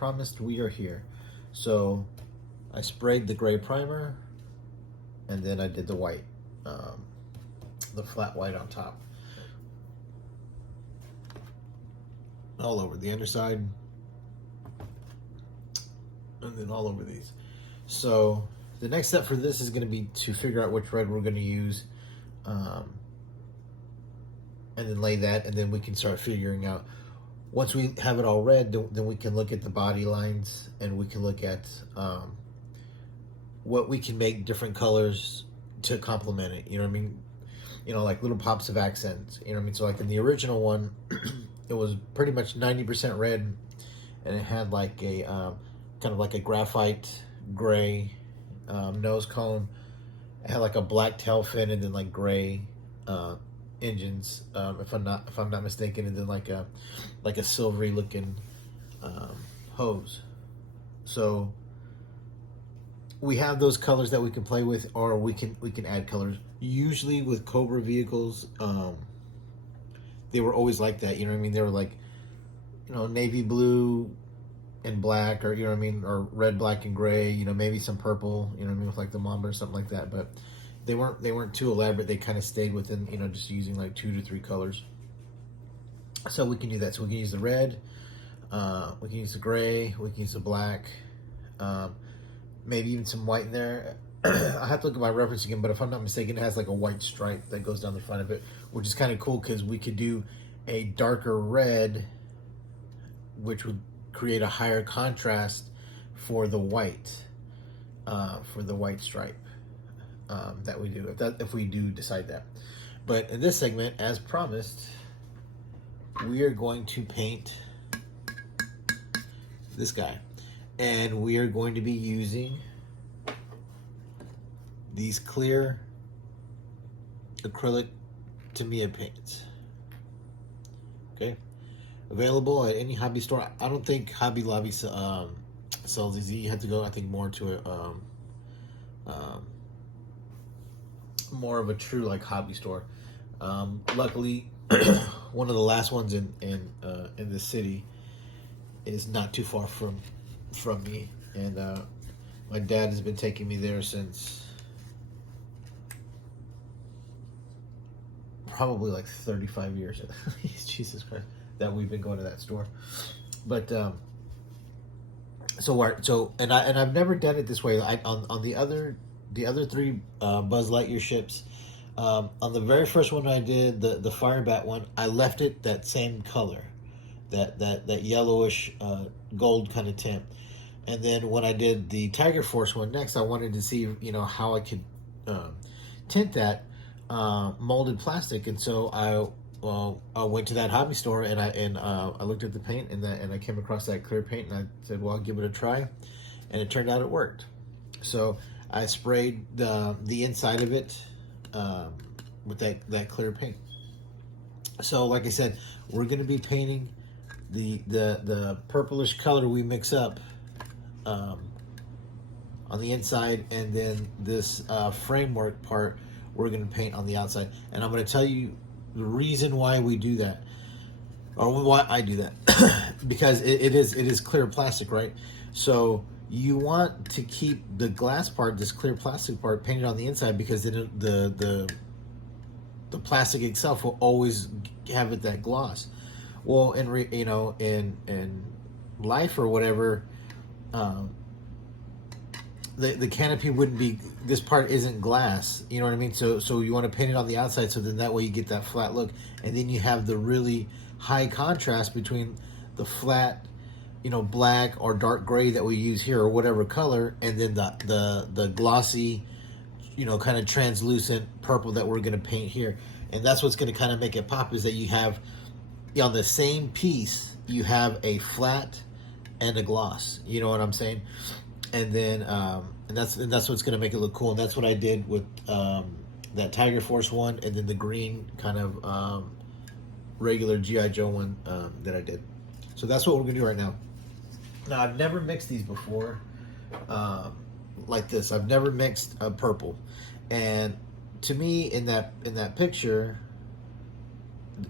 promised, we are here. So I sprayed the gray primer, and then I did the white, the flat white on top. All over the underside, and then all over these. So the next step for this is going to be to figure out which red we're going to use, and then lay that, and then we can start figuring out. Once we have it all red, then we can look at the body lines, and we can look at what we can make different colors to complement it. You know what I mean? You know, like little pops of accents. You know what I mean? So like in the original one, it was pretty much 90% red, and it had like a kind of like a graphite gray nose cone. It had like a black tail fin, and then like gray engines, if I'm not mistaken, and then like a silvery looking hose. So we have those colors that we can play with, or we can add colors. Usually with Cobra vehicles, they were always like that. You know what I mean? They were like, you know, navy blue and black, or you know what I mean, or red, black, and gray. You know, maybe some purple. You know what I mean, with like the Mamba or something like that. But they weren't too elaborate. They kind of stayed within, you know, just using like 2 to 3 colors. So we can do that. So we can use the red, we can use the gray, we can use the black, maybe even some white in there. I have to look at my reference again, but if I'm not mistaken, it has like a white stripe that goes down the front of it, which is kind of cool because we could do a darker red, which would create a higher contrast for the white stripe that we do, if we do decide that. But in this segment, as promised, we are going to paint this guy, and we are going to be using these clear acrylic Tamiya paints. Okay, available at any hobby store. I don't think Hobby Lobby sells these. You have to go, I think, more to a more of a true like hobby store. Luckily, one of the last ones in the city is not too far from me, and my dad has been taking me there since probably like 35 years. Jesus Christ, that we've been going to that store. But and I've never done it this way. On the other 3 Buzz Lightyear ships, on the very first one I did, the Firebat one, I left it that same color, that yellowish gold kind of tint. And then when I did the Tiger Force one next, I wanted to see, you know, how I could tint that molded plastic. And so I went to that hobby store, and I looked at the paint, and I came across that clear paint, and I said, well, I'll give it a try, and it turned out it worked. So I sprayed the inside of it with that clear paint. So like I said, we're going to be painting the purplish color we mix up on the inside, and then this framework part we're going to paint on the outside. And I'm going to tell you the reason why we do that, or why I do that, because it is clear plastic, right? So you want to keep the glass part, this clear plastic part, painted on the inside, because then the plastic itself will always have it that gloss. Well, in life or whatever, the canopy wouldn't be, this part isn't glass, you know what I mean? So you want to paint it on the outside, so then that way you get that flat look, and then you have the really high contrast between the flat, you know, black or dark gray that we use here, or whatever color, and then the glossy, you know, kind of translucent purple that we're going to paint here. And that's what's going to kind of make it pop, is that you have, on the same piece, you have a flat and a gloss, you know what I'm saying? And then and that's what's going to make it look cool. And that's what I did with that Tiger Force one, and then the green kind of regular G.I. Joe one that I did. So that's what we're going to do right now. Now, I've never mixed these before like this. I've never mixed a purple, and to me, in that picture,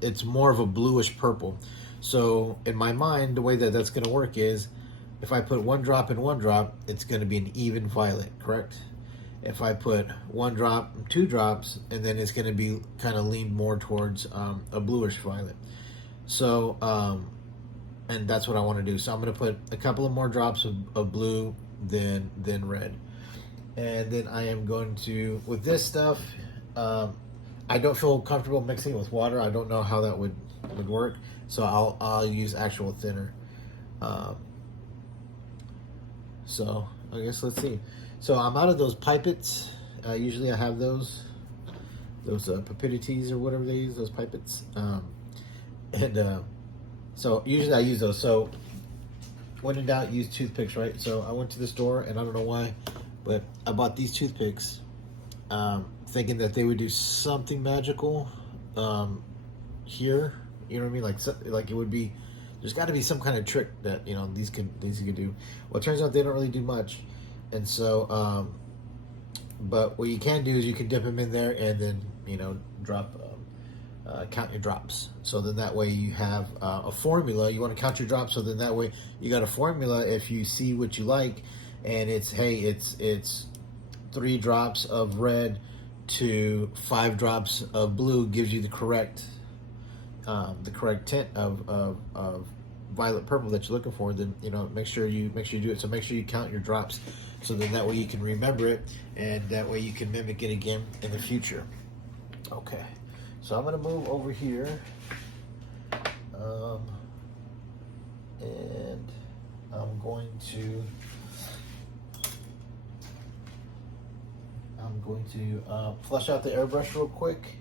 it's more of a bluish purple. So in my mind, the way that that's going to work is if I put one drop in one drop, it's going to be an even violet, correct? If I put one drop, two drops, and then it's going to be kind of leaned more towards a bluish violet. So, and that's what I want to do. So I'm going to put a couple of more drops of blue than red. And then I am going to, with this stuff, I don't feel comfortable mixing it with water. I don't know how that would work. So I'll use actual thinner. So I guess let's see. So I'm out of those pipettes. Usually I have those papidities or whatever they use, those pipettes. So usually I use those. So when in doubt, use toothpicks, right? So I went to the store, and I don't know why, but I bought these toothpicks, thinking that they would do something magical here. You know what I mean? Like it would be. There's got to be some kind of trick that these can do. Well, it turns out they don't really do much, and so but what you can do is you can dip them in there and then drop. Count your drops. So then that way you have a formula. You want to count your drops, so then that way you got a formula. If you see what you like, and it's 3 drops of red to 5 drops of blue gives you the correct tint of violet purple that you're looking for. Then make sure you do it. So make sure you count your drops, so then that way you can remember it, and that way you can mimic it again in the future. Okay. So I'm going to move over here, and I'm going to flush out the airbrush real quick,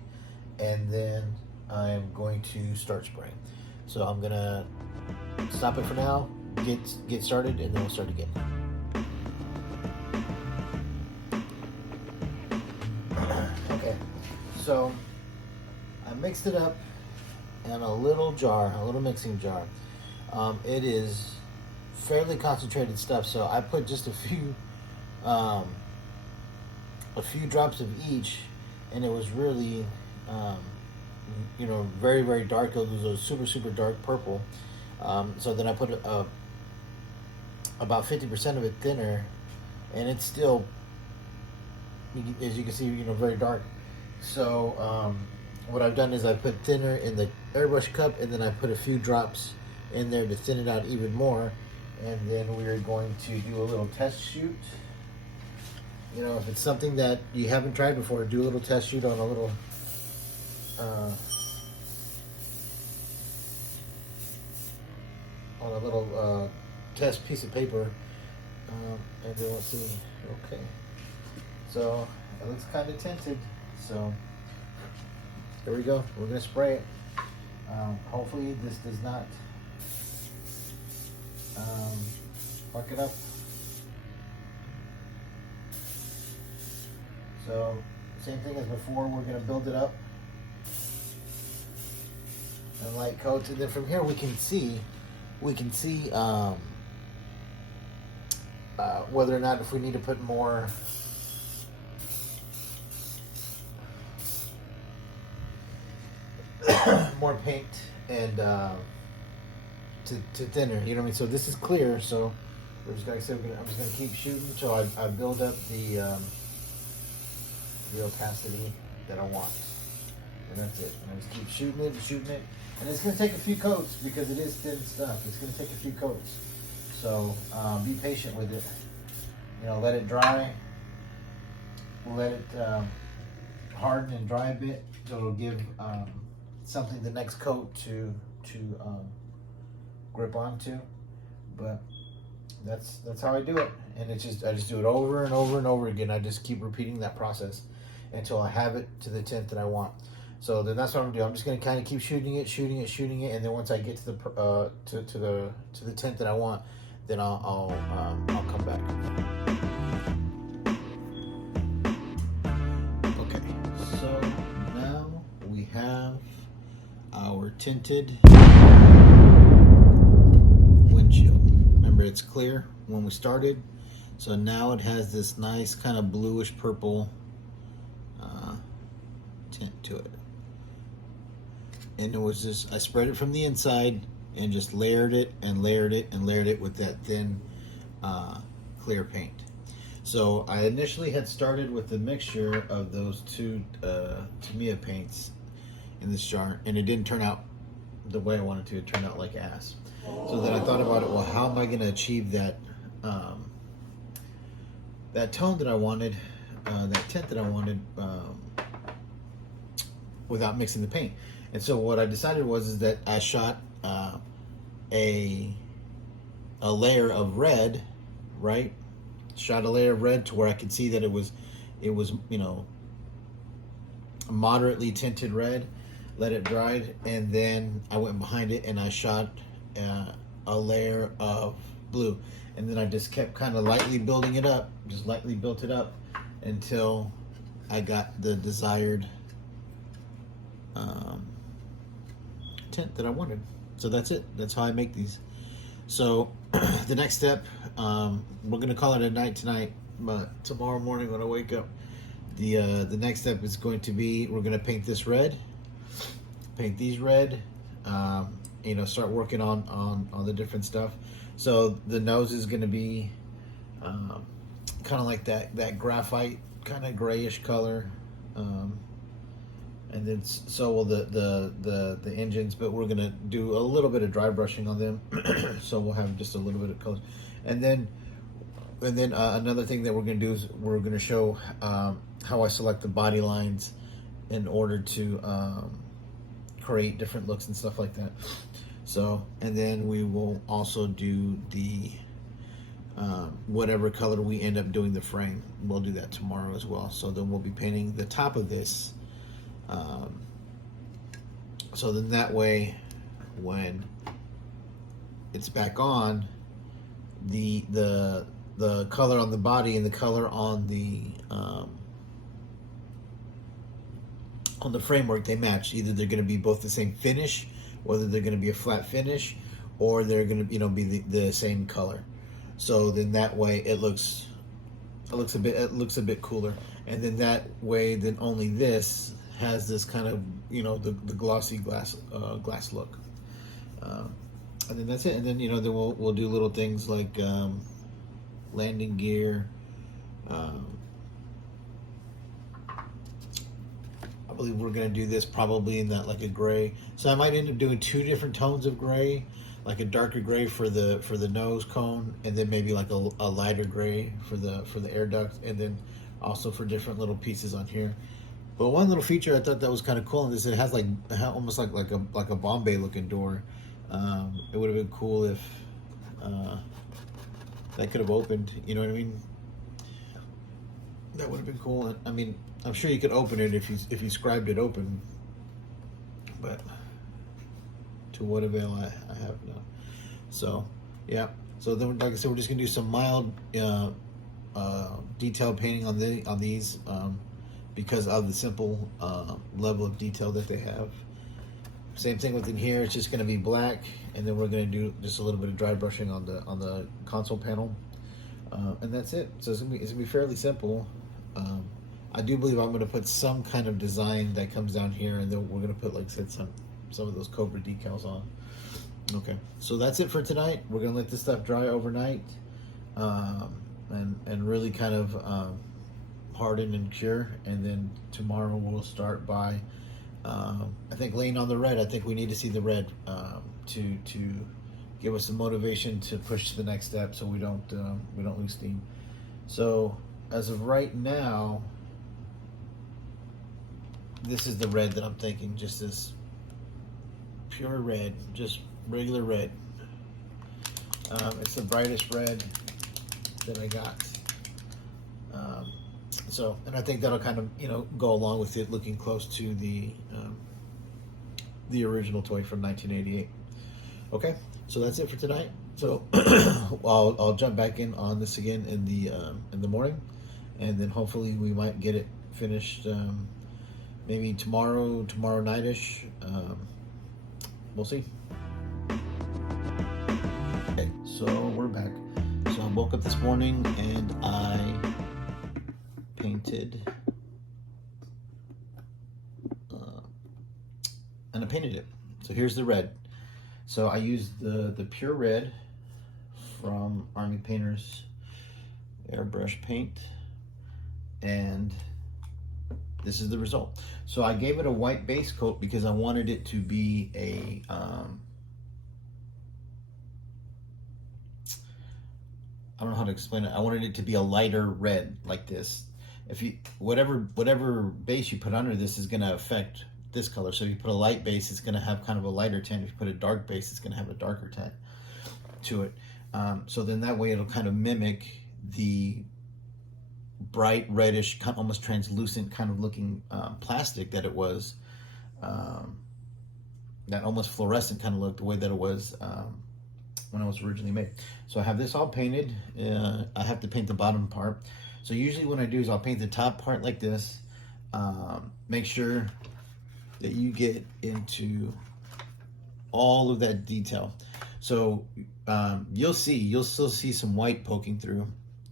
and then I'm going to start spraying. So I'm going to stop it for now, get started, and then we'll start again. Okay, so I mixed it up in a little mixing jar. It is fairly concentrated stuff, so I put just a few drops of each, and it was really, very, very dark. It was a super, super dark purple. So then I put about 50% of it thinner, and it's still, as you can see, very dark. So what I've done is I put thinner in the airbrush cup, and then I put a few drops in there to thin it out even more. And then we're going to do a little test shoot. If it's something that you haven't tried before, do a little test shoot on a little test piece of paper, and then we'll see. Okay, so it looks kind of tinted, so there we go. We're gonna spray it. Hopefully this does not fuck it up. So same thing as before, we're gonna build it up and light coats, and then from here we can see whether or not if we need to put more more paint and to thinner. You know what I mean? So this is clear. So we're just I'm just gonna keep shooting until I build up the opacity that I want, and that's it. And I just keep shooting it, and it's gonna take a few coats because it is thin stuff. It's gonna take a few coats. So be patient with it. Let it dry. Let it harden and dry a bit, so it'll give something the next coat to grip onto. But that's how I do it, and I just do it over and over and over again. I just keep repeating that process until I have it to the tint that I want. So then that's what I'm gonna do. I'm just gonna kind of keep shooting it, and then once I get to the tint that I want, then I'll come back. Okay, so now we have our tinted windshield. Remember, it's clear when we started, so now it has this nice kind of bluish purple tint to it. And it was I spread it from the inside and just layered it with that thin clear paint. So I initially had started with the mixture of those two Tamiya paints in this jar, and it didn't turn out the way I wanted to. It turned out like ass. So then I thought about it. Well, how am I going to achieve that that tone that I wanted, that tint that I wanted, without mixing the paint? And so what I decided was that I shot a layer of red, right? Shot a layer of red to where I could see that it was you know, moderately tinted red. Let it dry, and then I went behind it and I shot a layer of blue, and then I just kept kind of lightly building it up, just lightly built it up until I got the desired tint that I wanted. So that's it. That's how I make these. So the next step, we're gonna call it a night tonight, but tomorrow morning when I wake up, the next step is going to be, we're gonna paint this red, paint these red, you know, start working on the different stuff. So the nose is gonna be kind of like that graphite kind of grayish color, and then so will the engines, but we're gonna do a little bit of dry brushing on them, so we'll have just a little bit of color. And then another thing that we're gonna do is we're gonna show how I select the body lines in order to create different looks and stuff like that. So, and then we will also do the whatever color we end up doing the frame. We'll do that tomorrow as well. So then we'll be painting the top of this. So then that way, when it's back on, the color on the body and the color on the framework, they match. Either they're going to be both the same finish, whether they're going to be a flat finish, or they're going to, you know, be the same color. So then that way it looks a bit cooler, and then that way then only this has this kind of, you know, the glossy glass look, and then that's it. And then, you know, then we'll do little things like landing gear. I believe we're gonna do this probably in that, like a gray. So I might end up doing two different tones of gray, like a darker gray for the nose cone, and then maybe like a lighter gray for the air duct, and then also for different little pieces on here. But one little feature I thought that was kind of cool is it has almost like a Bombay looking door. It would have been cool if that could have opened. You know what I mean? That would have been cool. I mean, I'm sure you could open it if you scribed it open, but to what avail? I have none. So yeah. So then, like I said, we're just gonna do some mild detail painting on these. Because of the simple level of detail that they have. Same thing within here. It's just going to be black, and then we're going to do just a little bit of dry brushing on the console panel, and that's it. So it's gonna be fairly simple. I do believe I'm going to put some kind of design that comes down here, and then we're going to put, like I said, some of those Cobra decals on. Okay, so that's it for tonight. We're going to let this stuff dry overnight, and really kind of harden and cure, and then tomorrow we'll start by I think laying on the red. I think we need to see the red to give us some motivation to push to the next step, so we don't lose steam. So as of right now, this is the red that I'm thinking, just this pure red, just regular red. It's the brightest red that I got. So, and I think that'll kind of, you know, go along with it looking close to the original toy from 1988. Okay, so that's it for tonight. So I'll jump back in on this again in the morning, and then hopefully we might get it finished maybe tomorrow nightish. We'll see. Okay, so we're back. So I woke up this morning and I painted it. So here's the red. So I used the pure red from Army Painter's airbrush paint, and this is the result. So I gave it a white base coat because I wanted it to be a I don't know how to explain it. I wanted it to be a lighter red like this. If you whatever base you put under this is going to affect this color. So if you put a light base, it's going to have kind of a lighter tint. If you put a dark base, it's going to have a darker tint to it. So then that way it'll kind of mimic the bright reddish, kind of almost translucent kind of looking plastic that it was, that almost fluorescent kind of look, the way that it was when it was originally made. So I have this all painted. I have to paint the bottom part. So usually what I do is I'll paint the top part like this. Make sure that you get into all of that detail. So you'll still see some white poking through.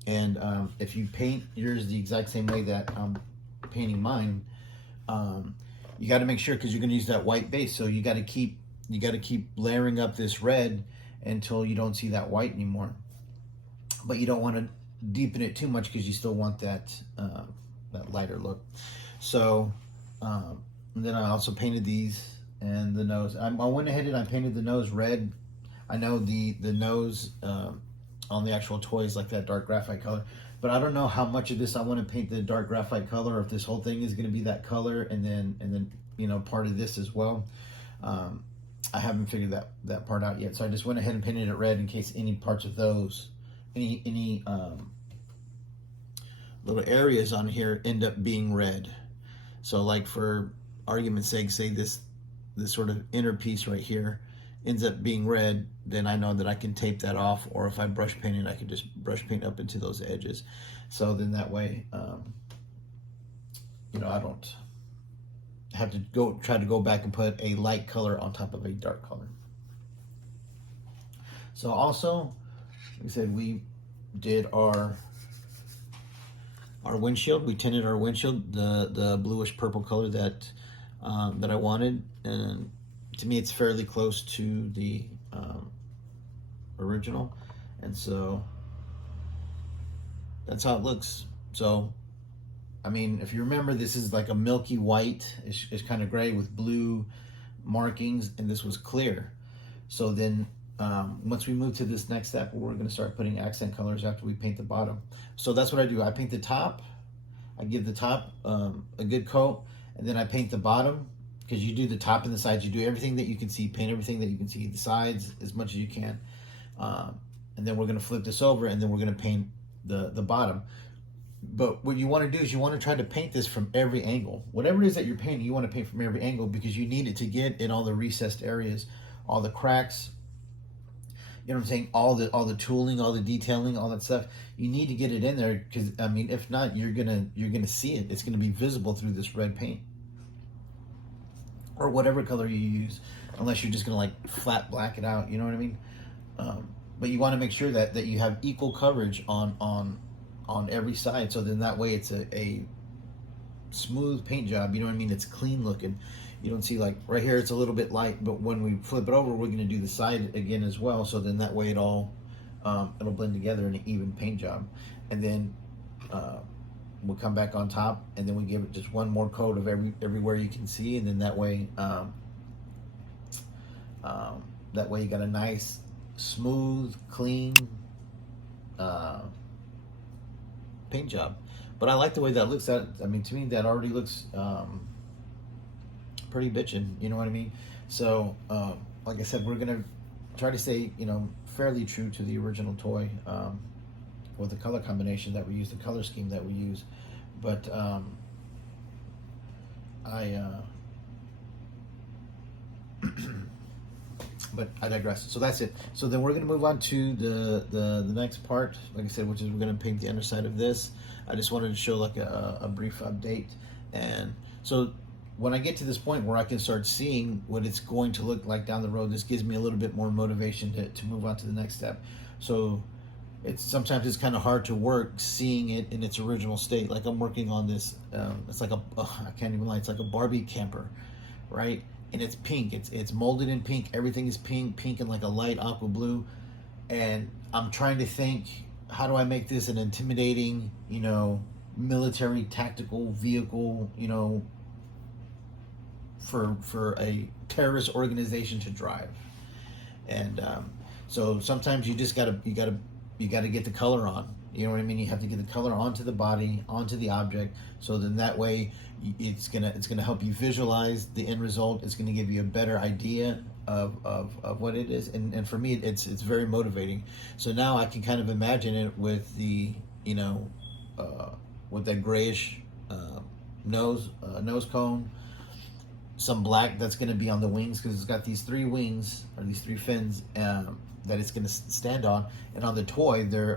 And if you paint yours the exact same way that I'm painting mine, you got to make sure, because you're going to use that white base. So you got to keep layering up this red until you don't see that white anymore. But you don't want to deepen it too much because you still want that that lighter look. So and then I also painted these and the nose. I went ahead and I painted the nose red. I know the nose on the actual toy is like that dark graphite color, but I don't know how much of this I want to paint the dark graphite color, or if this whole thing is going to be that color, and then you know, part of this as well. I haven't figured that part out yet, so I just went ahead and painted it red in case any parts of those, any little areas on here end up being red. So like for argument's sake, say this sort of inner piece right here ends up being red, then I know that I can tape that off, or if I brush paint it, I can just brush paint up into those edges. So then that way, you know, I don't have to try to go back and put a light color on top of a dark color. So also, like I said, we did our windshield. We tinted our windshield the bluish purple color that I wanted, and to me it's fairly close to the original, and so that's how it looks. So I mean, if you remember, this is like a milky white. It's kind of gray with blue markings, and this was clear. So then once we move to this next step, we're going to start putting accent colors after we paint the bottom. So that's what I do. I paint the top. I give the top a good coat, and then I paint the bottom, because you do the top and the sides. You do everything that you can see. Paint everything that you can see. The sides as much as you can. And then we're going to flip this over, and then we're going to paint the bottom. But what you want to do is you want to try to paint this from every angle. Whatever it is that you're painting, you want to paint from every angle, because you need it to get in all the recessed areas, all the cracks. You know what I'm saying? All the tooling, all the detailing, all that stuff. You need to get it in there, because I mean, if not, you're gonna see it. It's gonna be visible through this red paint, or whatever color you use, unless you're just gonna like flat black it out. You know what I mean? But you want to make sure that you have equal coverage on every side, so then that way it's a smooth paint job. You know what I mean? It's clean looking. You don't see, like right here it's a little bit light, but when we flip it over, we're going to do the side again as well, so then that way it all it'll blend together in an even paint job. And then we'll come back on top, and then we give it just one more coat of everywhere you can see, and then that way you got a nice smooth clean paint job. But I like the way that looks. I mean, to me that already looks pretty bitchin', you know what I mean? So like I said, we're gonna try to stay, you know, fairly true to the original toy with the color combination that we use, the color scheme that we use. But but I digress. So that's it. So then we're going to move on to the next part, like I said, which is we're going to paint the underside of this. I just wanted to show like a brief update. And so when I get to this point where I can start seeing what it's going to look like down the road, this gives me a little bit more motivation to move on to the next step. So sometimes it's kind of hard to work seeing it in its original state. Like I'm working on this, it's like I can't even lie, it's like a Barbie camper, right? And it's pink, it's molded in pink, everything is pink and like a light aqua blue. And I'm trying to think, how do I make this an intimidating, you know, military tactical vehicle, you know, for a terrorist organization to drive. And so sometimes you gotta get the color on. You know what I mean? You have to get the color onto the body, onto the object. So then that way, it's gonna help you visualize the end result. It's gonna give you a better idea of what it is. And for me, it's very motivating. So now I can kind of imagine it with the, you know, with that grayish nose cone, some black that's going to be on the wings, because it's got these three wings, or these three fins, that it's going to stand on. And on the toy, they're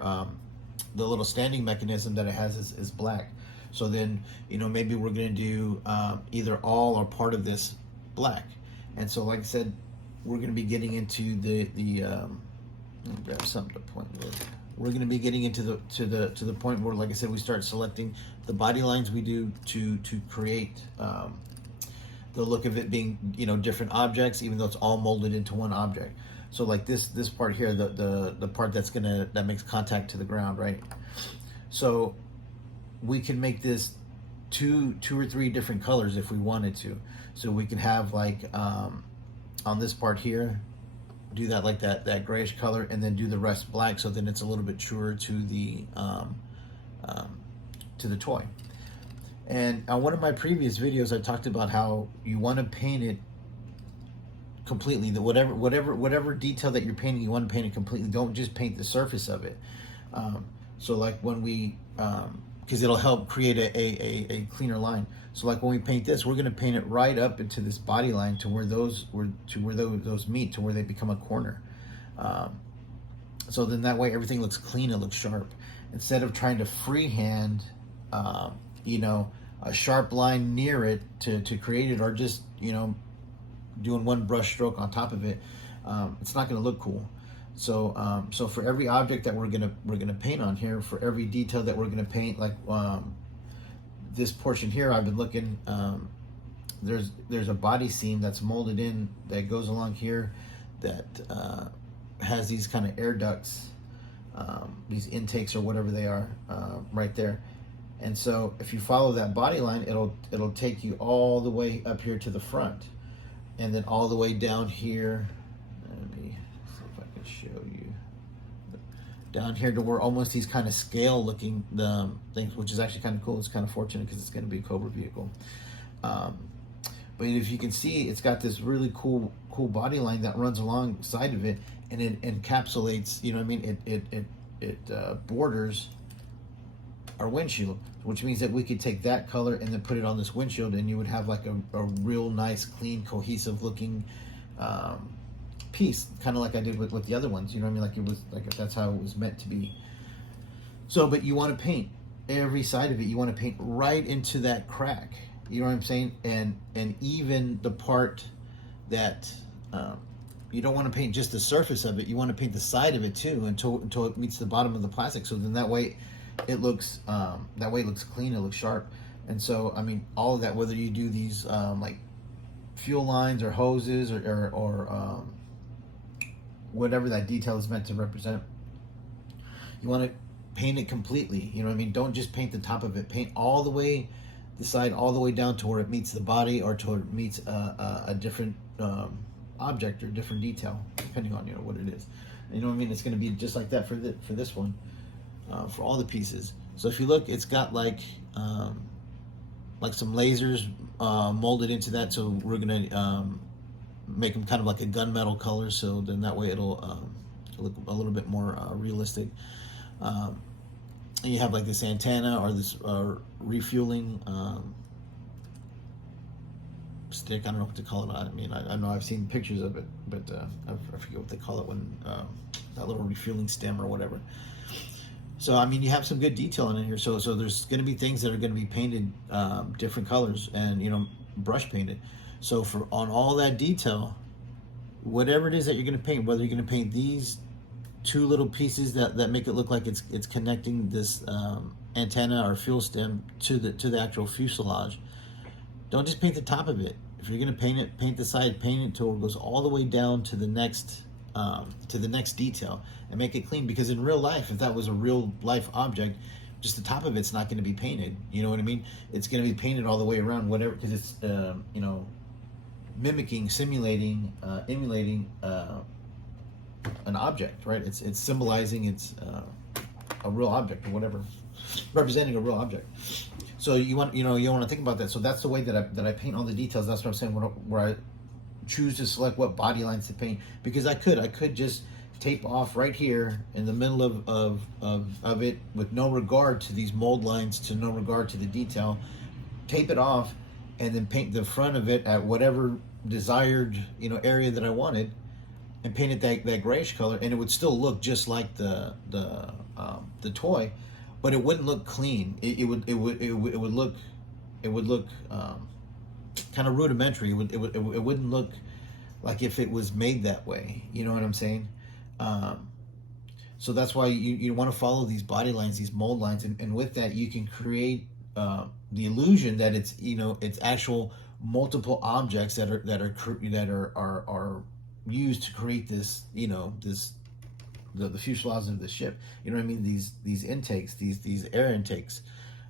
the little standing mechanism that it has is black. So then, you know, maybe we're going to do either all or part of this black. And so, like I said, we're going to be getting into the let me grab something to point with. We're going to be getting into the point where, like I said, we start selecting the body lines we do to create the look of it being, you know, different objects, even though it's all molded into one object. So like this part here, the part that makes contact to the ground, right? So we can make this two or three different colors if we wanted to. So we can have like on this part here, do that like that grayish color, and then do the rest black, so then it's a little bit truer to the toy. And on one of my previous videos, I talked about how you want to paint it completely. That whatever detail that you're painting, you want to paint it completely. Don't just paint the surface of it. So like when we, because it'll help create a cleaner line. So like when we paint this, we're going to paint it right up into this body line to where those meet, to where they become a corner. So then that way everything looks clean, it looks sharp, instead of trying to freehand, you know, a sharp line near it to create it, or just, you know, doing one brush stroke on top of it. It's not going to look cool. So so for every object that we're gonna paint on here, for every detail that we're gonna paint, like this portion here, I've been looking, there's a body seam that's molded in that goes along here, that has these kind of air ducts, these intakes or whatever they are, right there. And so if you follow that body line, it'll take you all the way up here to the front, and then all the way down here. Let me see if I can show you down here to where almost these kind of scale looking things, which is actually kind of cool. It's kind of fortunate because it's going to be a Cobra vehicle. But if you can see, it's got this really cool body line that runs alongside of it, and it encapsulates, you know what I mean, it borders our windshield, which means that we could take that color and then put it on this windshield, and you would have like a real nice, clean, cohesive looking piece, kind of like I did with the other ones. You know what I mean? Like it was like, that's how it was meant to be. So, but you want to paint every side of it. You want to paint right into that crack. You know what I'm saying? And even the part that you don't want to paint just the surface of it. You want to paint the side of it too, until it meets the bottom of the plastic. So then that way it looks clean, it looks sharp. And so, I mean, all of that, whether you do these like fuel lines or hoses or whatever that detail is meant to represent, you want to paint it completely. You know what I mean? Don't just paint the top of it. Paint all the way, the side all the way down to where it meets the body, or to where it meets a different object or different detail, depending on, you know, what it is. You know what I mean? It's going to be just like that for this one, for all the pieces. So if you look, it's got like some lasers molded into that. So we're going to make them kind of like a gunmetal color. So then that way it'll look a little bit more realistic. And you have like this antenna or this refueling stick. I don't know what to call it. I mean, I know I've seen pictures of it, but I forget what they call it when that little refueling stem or whatever. So I mean, you have some good detail in here. So there's going to be things that are going to be painted different colors, and, you know, brush painted. So on all that detail, whatever it is that you're going to paint, whether you're going to paint these two little pieces that make it look like it's connecting this antenna or fuel stem to the actual fuselage, don't just paint the top of it. If you're going to paint it, paint the side, paint it till it goes all the way down to the next to the next detail and make it clean. Because in real life, if that was a real life object, just the top of it's not going to be painted. You know what I mean? It's going to be painted all the way around, whatever, because it's you know, mimicking, simulating, emulating an object, right? It's symbolizing it's a real object or whatever, representing a real object. So you want to think about that. So that's the way that I paint all the details. That's what I'm saying. Where I choose to select what body lines to paint, because I could just tape off right here in the middle of it with no regard to these mold lines, to no regard to the detail, tape it off, and then paint the front of it at whatever desired area that I wanted, and paint it that grayish color, and it would still look just like the toy, but it wouldn't look clean. It would look kind of rudimentary. It wouldn't look like if it was made that way. You know what I'm saying? So that's why you want to follow these body lines, these mold lines, and with that you can create the illusion that it's it's actual multiple objects that are used to create this the fuselage of the ship. You know what I mean? These intakes, these air intakes,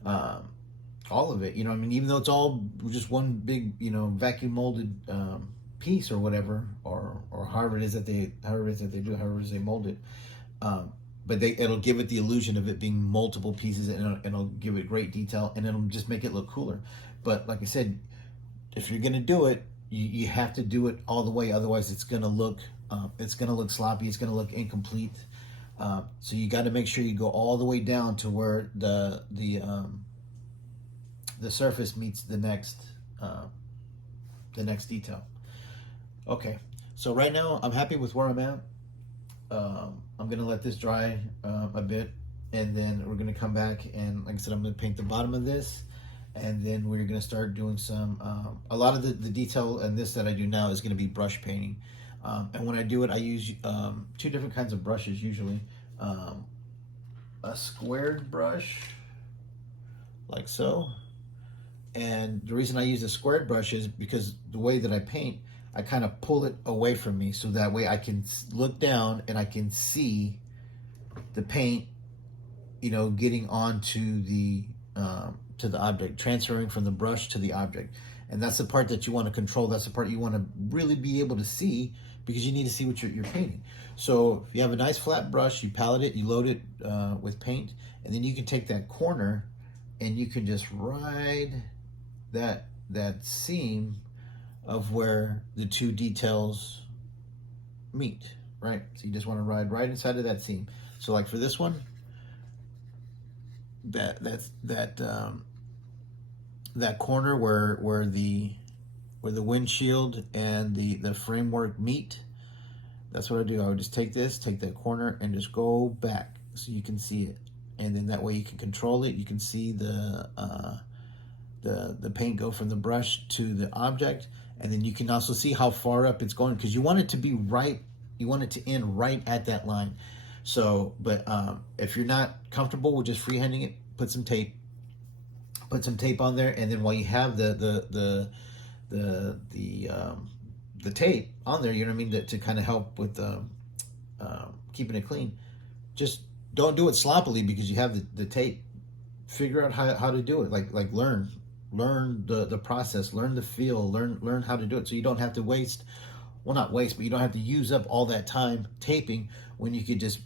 all of it. You know what I mean? Even though it's all just one big vacuum molded piece or whatever, or however it is that they mold it. But it'll give it the illusion of it being multiple pieces, and it'll give it great detail, and it'll just make it look cooler. But like I said, if you're gonna do it, you have to do it all the way. Otherwise, it's gonna look sloppy. It's gonna look incomplete. So you got to make sure you go all the way down to where the surface meets the next detail. Okay, so right now I'm happy with where I'm at. I'm gonna let this dry a bit, and then we're gonna come back, and like I said, I'm gonna paint the bottom of this, and then we're gonna start doing some a lot of the detail in this that I do now is gonna be brush painting. And when I do it, I use two different kinds of brushes usually. A squared brush, like so. And the reason I use a squared brush is because the way that I paint, I kind of pull it away from me, so that way I can look down and I can see the paint, getting onto the object, transferring from the brush to the object. And that's the part that you want to control. That's the part you want to really be able to see, because you need to see what you're painting. So if you have a nice flat brush, you palette it, you load it with paint, and then you can take that corner and you can just ride that seam of where the two details meet, right? So you just want to ride right inside of that seam. So like for this one, that corner where the windshield and the framework meet, that's what I do. I would just take that corner and just go back so you can see it, and then that way you can control it. You can see the paint go from the brush to the object, and then you can also see how far up it's going, because you want it to be right. You want it to end right at that line. So, but if you're not comfortable with just freehanding it, put some tape on there, and then while you have the tape on there, you know what I mean, to kind of help with keeping it clean. Just don't do it sloppily, because you have the tape. Figure out how to do it. Like learn the process, learn the feel, learn how to do it, so you don't have to waste. Well, not waste, but you don't have to use up all that time taping, when you could just,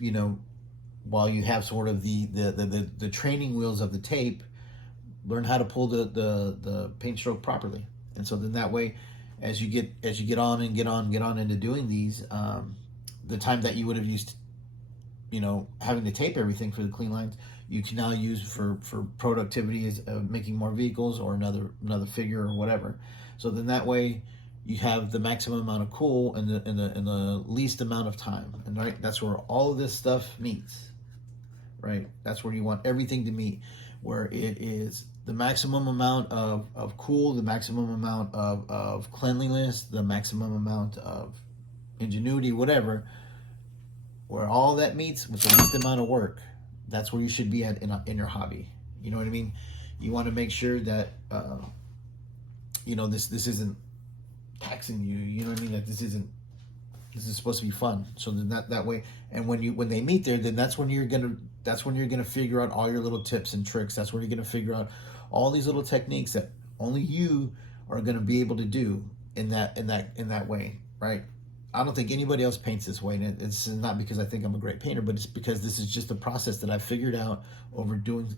while you have sort of the training wheels of the tape, learn how to pull the paint stroke properly. And so then that way, as you get on into doing these, the time that you would have used, having to tape everything for the clean lines, you can now use for productivity, as making more vehicles or another figure or whatever. So then that way you have the maximum amount of cool in the least amount of time. And right, that's where all of this stuff meets. Right, that's where you want everything to meet, where it is the maximum amount of cool, the maximum amount of cleanliness, the maximum amount of ingenuity, whatever, where all that meets with the least amount of work. That's where you should be at in your hobby. You know what I mean? You want to make sure that this isn't taxing you. You know what I mean? That this isn't This is supposed to be fun. So then that way, and when they meet there, then that's when you're gonna figure out all your little tips and tricks. That's when you're gonna figure out all these little techniques that only you are gonna be able to do in that way, right? I don't think anybody else paints this way, and it's not because I think I'm a great painter, but it's because this is just a process that I figured out over doing,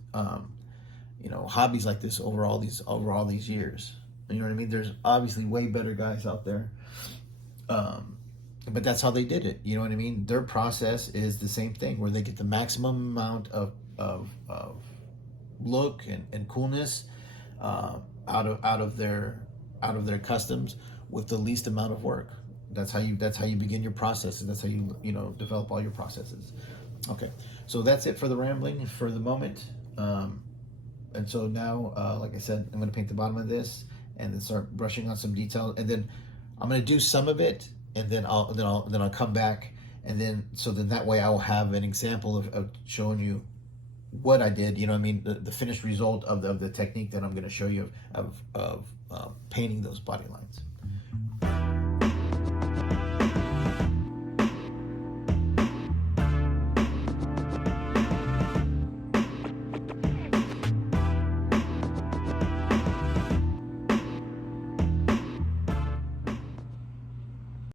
hobbies like this over all these years. You know what I mean? There's obviously way better guys out there, but that's how they did it. You know what I mean? Their process is the same thing, where they get the maximum amount of look and coolness out of their customs with the least amount of work. That's how you begin your processes. That's how you develop all your processes. Okay, so that's it for the rambling for the moment. And so now, like I said, I'm going to paint the bottom of this and then start brushing on some detail, and then I'm going to do some of it, and then I'll come back, and then that way I will have an example of showing you what I did. You know what I mean? The finished result of the technique that I'm going to show you of painting those body lines.